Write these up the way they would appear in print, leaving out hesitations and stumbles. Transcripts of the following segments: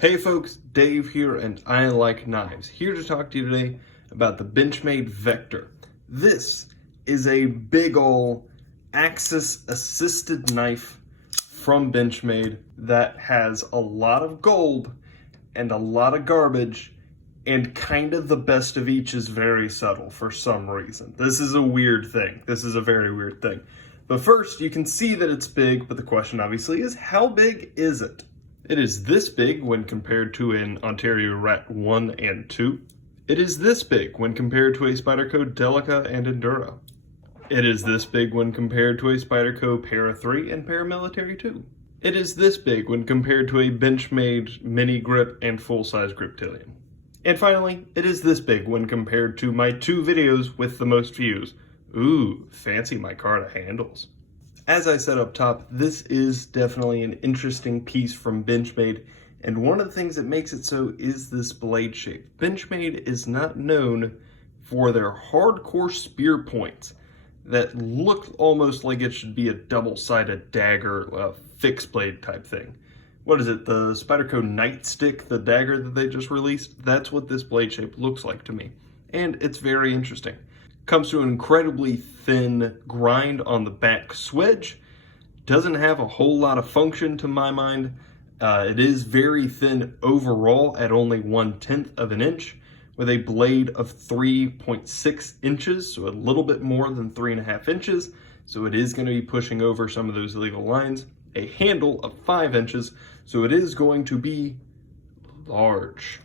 Hey folks, Dave here, and I like knives. Here to talk to you today about the Benchmade Vector. This is a big ol' axis assisted knife from Benchmade that has a lot of gold and a lot of garbage, and kind of the best of each is very subtle for some reason. This is a weird thing. This is a very weird thing. But first, you can see that it's big, but the question obviously is, how big is it? It is this big when compared to an Ontario Rat 1 and 2. It is this big when compared to a Spyderco Delica and Enduro. It is this big when compared to a Spyderco Para 3 and Paramilitary 2. It is this big when compared to a Benchmade Mini Grip and Full-Size Griptilian. And finally, it is this big when compared to my two videos with the most views. Ooh, fancy micarta handles. As I said up top, this is definitely an interesting piece from Benchmade, and one of the things that makes it so is this blade shape. Benchmade is not known for their hardcore spear points that look almost like it should be a double-sided dagger, fixed blade type thing. What is it, the Spyderco Nightstick, the dagger that they just released? That's what this blade shape looks like to me, and it's very interesting. Comes to an incredibly thin grind on the back swedge. Doesn't have a whole lot of function to my mind. It is very thin overall at only 1/10 of an inch with a blade of 3.6 inches, so a little bit more than 3.5 inches. So it is going to be pushing over some of those legal lines. A handle of 5 inches, so it is going to be large.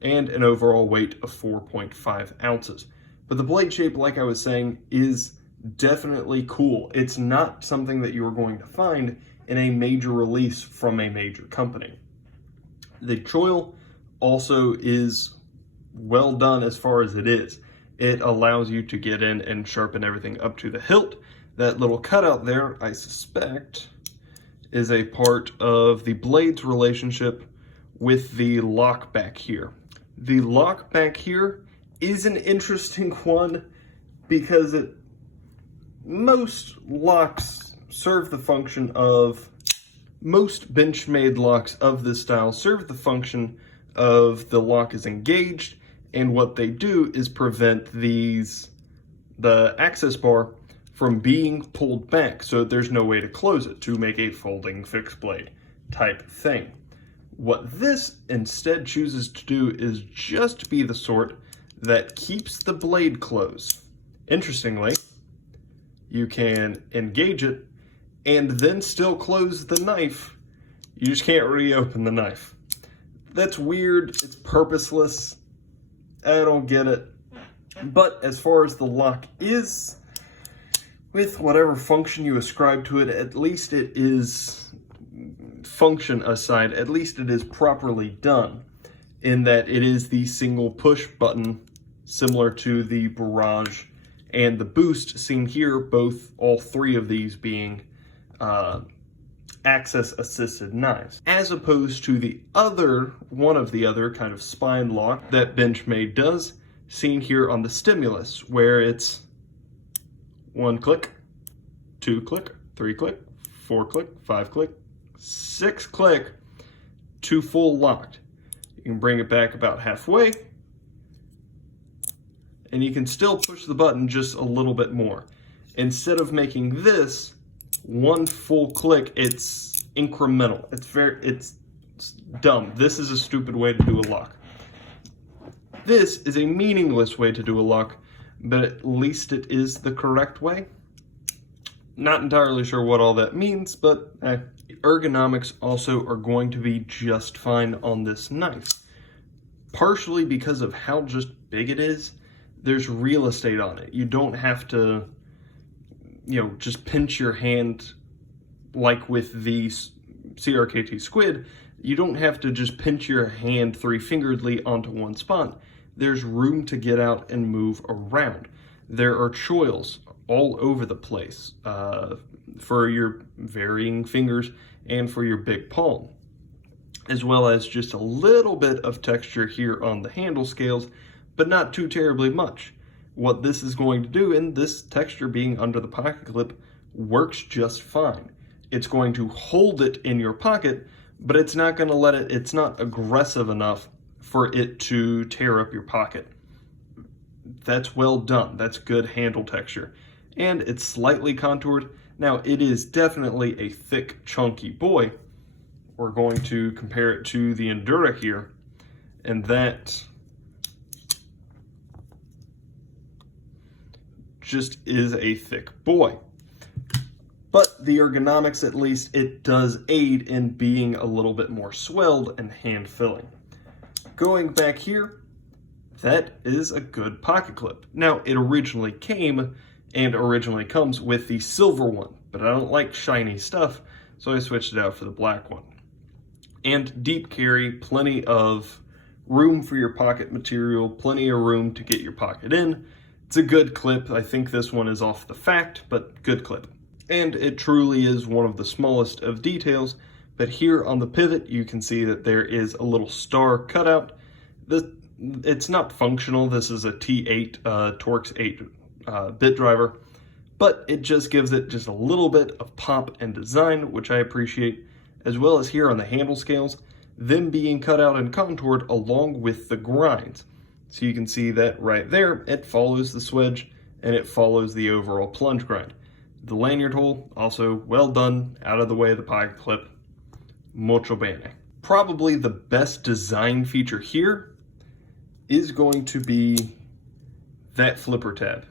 And an overall weight of 4.5 ounces. But the blade shape, like I was saying, is definitely cool. It's not something that you're going to find in a major release from a major company. The choil also is well done as far as it is. It allows you to get in and sharpen everything up to the hilt. That little cutout there, I suspect, is a part of the blade's relationship with the lock back here. The lock back here is an interesting one because most locks serve the function of, most Benchmade locks of this style serve the function of the lock is engaged, and what they do is prevent the access bar from being pulled back so there's no way to close it to make a folding fixed blade type thing. What this instead chooses to do is just be the sort that keeps the blade closed. Interestingly, you can engage it and then still close the knife. You just can't reopen the knife. That's weird, it's purposeless, I don't get it. But as far as the lock is, with whatever function you ascribe to it, at least it is, function aside, at least it is properly done, in that it is the single push button similar to the Barrage and the Boost seen here, all three of these being access assisted knives, as opposed to the one of the other kind of spine lock that Benchmade does, seen here on the Stimulus, where it's 1 click, 2 click, 3 click, 4 click, 5 click, 6 click to full locked. You can bring it back about halfway, and you can still push the button just a little bit more. Instead of making this one full click, it's incremental. It's dumb. This is a stupid way to do a lock. This is a meaningless way to do a lock, but at least it is the correct way. Not entirely sure what all that means, but ergonomics also are going to be just fine on this knife. Partially because of how just big it is. There's real estate on it. You don't have to, just pinch your hand like with the CRKT Squid. You don't have to just pinch your hand three-fingeredly onto one spot. There's room to get out and move around. There are choils all over the place for your varying fingers and for your big palm, as well as just a little bit of texture here on the handle scales, but not too terribly much. What this is going to do, and this texture being under the pocket clip, works just fine. It's going to hold it in your pocket, but it's not going to let it, it's not aggressive enough for it to tear up your pocket. That's well done. That's good handle texture. And it's slightly contoured. Now, it is definitely a thick, chunky boy. We're going to compare it to the Endura here, and that just is a thick boy. But the Ergonomics, at least, it does aid in being a little bit more swelled and hand-filling. Going back here, that is a good pocket clip. Now, it originally came and originally comes with the silver one, but I don't like shiny stuff, so I switched it out for the black one. And deep carry, plenty of room for your pocket material, plenty of room to get your pocket in. It's a good clip. I think this one is off the fact, but good clip. And it truly is one of the smallest of details, but here on the pivot, you can see that there is a little star cutout. It's not functional. This is a T8 Torx 8 bit driver, but it just gives it just a little bit of pop and design, which I appreciate, as well as here on the handle scales, them being cut out and contoured along with the grinds. So you can see that right there, it follows the swedge and it follows the overall plunge grind. The lanyard hole, also well done, out of the way of the pocket clip. Mucho bene. Probably the best design feature here is going to be that flipper tab.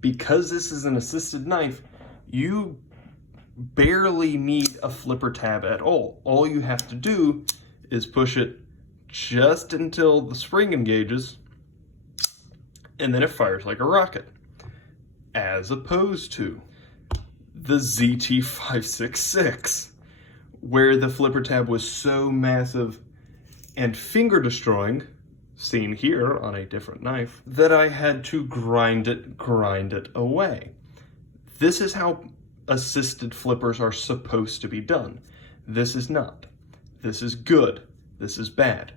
Because this is an assisted knife, you barely need a flipper tab at all. All you have to do is push it just until the spring engages, and then it fires like a rocket. As opposed to the ZT566, where the flipper tab was so massive and finger destroying, seen here on a different knife, that I had to grind it away. This is how assisted flippers are supposed to be done. This is not. This is good. This is bad.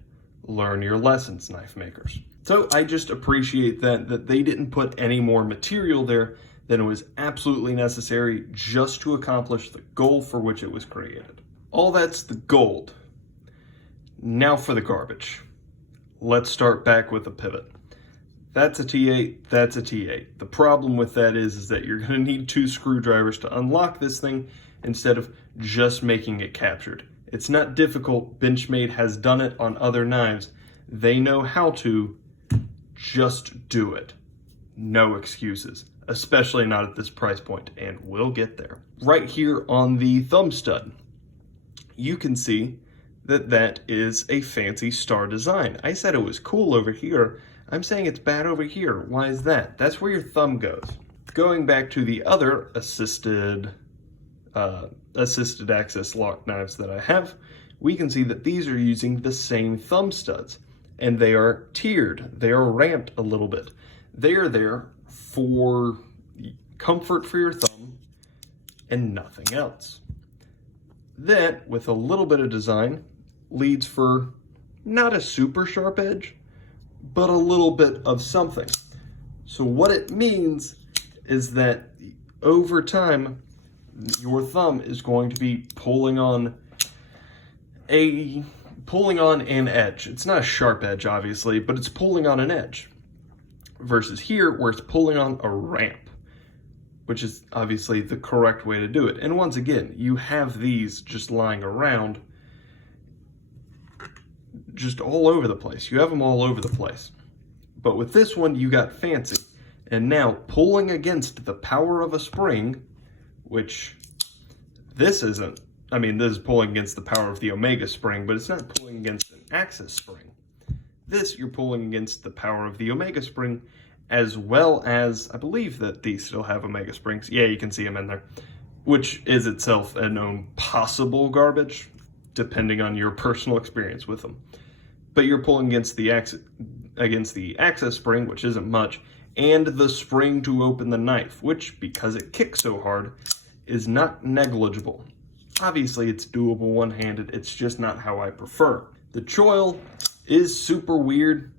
Learn your lessons, knife makers. So I just appreciate that they didn't put any more material there than was absolutely necessary just to accomplish the goal for which it was created. All that's the gold. Now for the garbage. Let's start back with the pivot. That's a T8, that's a T8. The problem with that is that you're gonna need 2 screwdrivers to unlock this thing instead of just making it captured. It's not difficult. Benchmade has done it on other knives. They know how to. Just do it. No excuses. Especially not at this price point, and we'll get there. Right here on the thumb stud, you can see that that is a fancy star design. I said it was cool over here. I'm saying it's bad over here. Why is that? That's where your thumb goes. Going back to the other assisted access lock knives that I have, we can see that these are using the same thumb studs, and they are tiered. They are ramped a little bit. They are there for comfort for your thumb and nothing else. That, with a little bit of design, leads for not a super sharp edge, but a little bit of something. So what it means is that over time, your thumb is going to be pulling on an edge. It's not a sharp edge, obviously, but it's pulling on an edge. Versus here, where it's pulling on a ramp, which is obviously the correct way to do it. And once again, you have these just lying around just all over the place. You have them all over the place. But with this one, you got fancy. And now pulling against the power of a spring, which this isn't. I mean, this is pulling against the power of the Omega spring, but it's not pulling against an axis spring. This, you're pulling against the power of the Omega spring, as well as, I believe that these still have Omega springs. Yeah, you can see them in there, which is itself a known possible garbage, depending on your personal experience with them. But you're pulling against the axis spring, which isn't much, and the spring to open the knife, which, because it kicks so hard, is not negligible. Obviously, it's doable one-handed. It's just not how I prefer. The choil is super weird.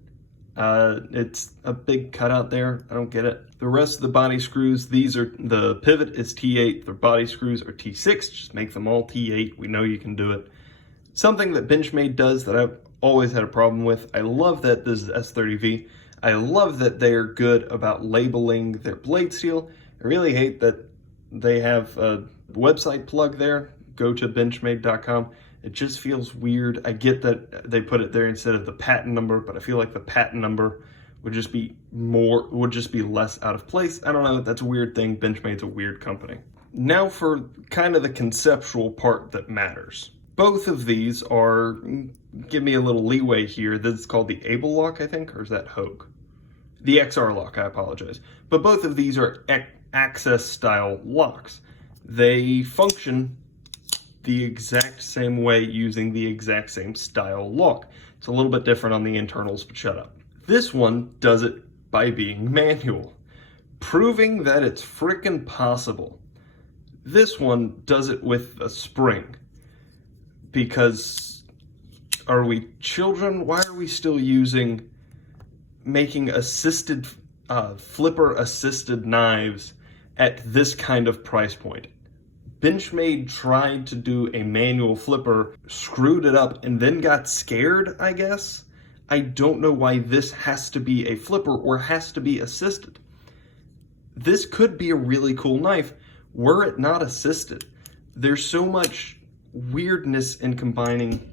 It's a big cutout there. I don't get it. The rest of the body screws, the pivot is T8. The body screws are T6. Just make them all T8. We know you can do it. Something that Benchmade does that I've always had a problem with, I love that this is S30V. I love that they're good about labeling their blade steel. I really hate that they have a website plug there. Go to benchmade.com. It just feels weird. I get that they put it there instead of the patent number, but I feel like the patent number would just be less out of place. I don't know, that's a weird thing. Benchmade's a weird company. Now for kind of the conceptual part that matters. Both of these are, give me a little leeway here, this is called the Able lock, I think, or is that Hogue? The XR lock, I apologize. But both of these are access style locks. They function the exact same way using the exact same style lock. It's a little bit different on the internals, but shut up. This one does it by being manual, proving that it's frickin' possible. This one does it with a spring. Because, are we children? Why are we still making assisted, flipper assisted knives at this kind of price point? Benchmade tried to do a manual flipper, screwed it up, and then got scared, I guess? I don't know why this has to be a flipper or has to be assisted. This could be a really cool knife were it not assisted. There's so much weirdness in combining,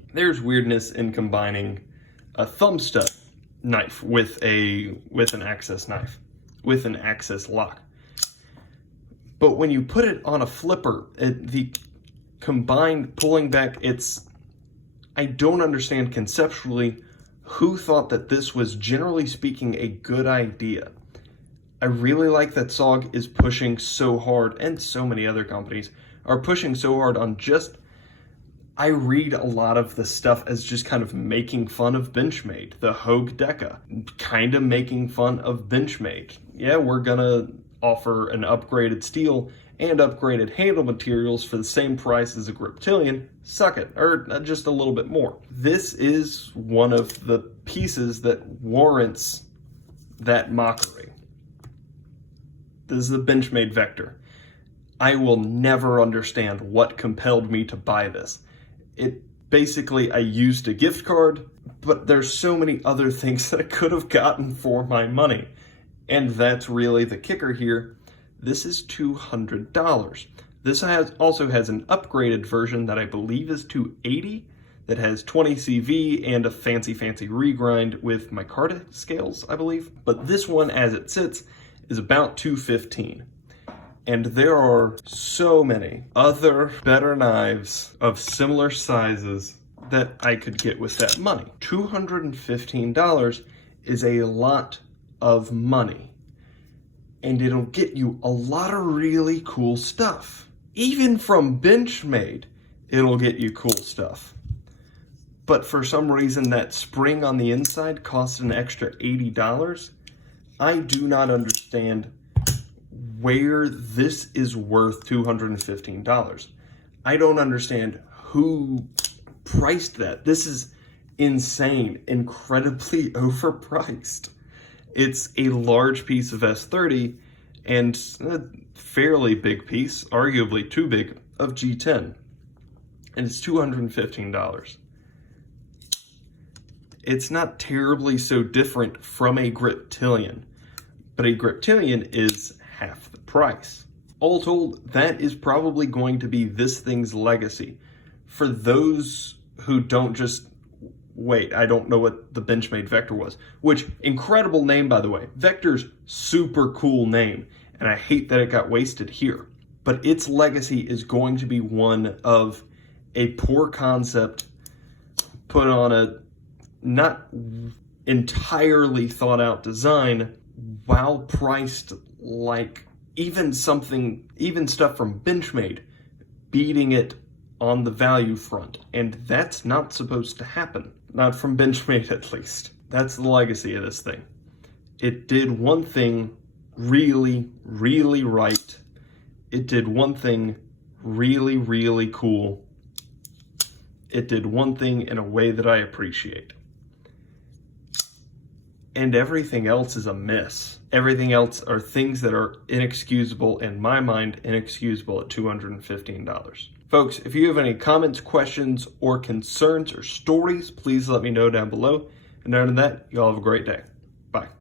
a thumb stud knife with an access knife, with an access lock. But when you put it on a flipper, the combined pulling back, I don't understand conceptually who thought that this was, generally speaking, a good idea. I really like that SOG is pushing so hard, and so many other companies are pushing so hard on just, I read a lot of the stuff as just kind of making fun of Benchmade, the Hogue Deca, kind of making fun of Benchmade. Yeah, we're gonna offer an upgraded steel and upgraded handle materials for the same price as a Griptilian. Suck it, or just a little bit more. This is one of the pieces that warrants that mockery. This is the Benchmade Vector. I will never understand what compelled me to buy this. I used a gift card, but there's so many other things that I could have gotten for my money. And that's really the kicker here. This is $200. This also has an upgraded version that I believe is $280 that has 20 CV and a fancy regrind with micarta scales, I believe. But this one, as it sits, is about $215. And there are so many other better knives of similar sizes that I could get with that money. $215 is a lot of money. And it'll get you a lot of really cool stuff. Even from Benchmade, it'll get you cool stuff. But for some reason, that spring on the inside costs an extra $80. I do not understand where this is worth $215. I don't understand who priced that. This is insane, incredibly overpriced. It's a large piece of S30 and a fairly big piece, arguably too big, of G10. And it's $215. It's not terribly so different from a Griptilian, but a Griptilian is half the price. All told, that is probably going to be this thing's legacy. For those who don't just, wait, I don't know what the Benchmade Vector was, which, incredible name, by the way. Vector's super cool name, and I hate that it got wasted here. But its legacy is going to be one of a poor concept put on a not entirely thought out design while priced like even stuff from Benchmade beating it on the value front. And that's not supposed to happen. Not from Benchmade, at least. That's the legacy of this thing. It did one thing really, really right. It did one thing really, really cool. It did one thing in a way that I appreciate. And everything else is a miss. Everything else are things that are inexcusable, in my mind, inexcusable at $215. Folks, if you have any comments, questions, or concerns or stories, please let me know down below. And other than that, y'all have a great day. Bye.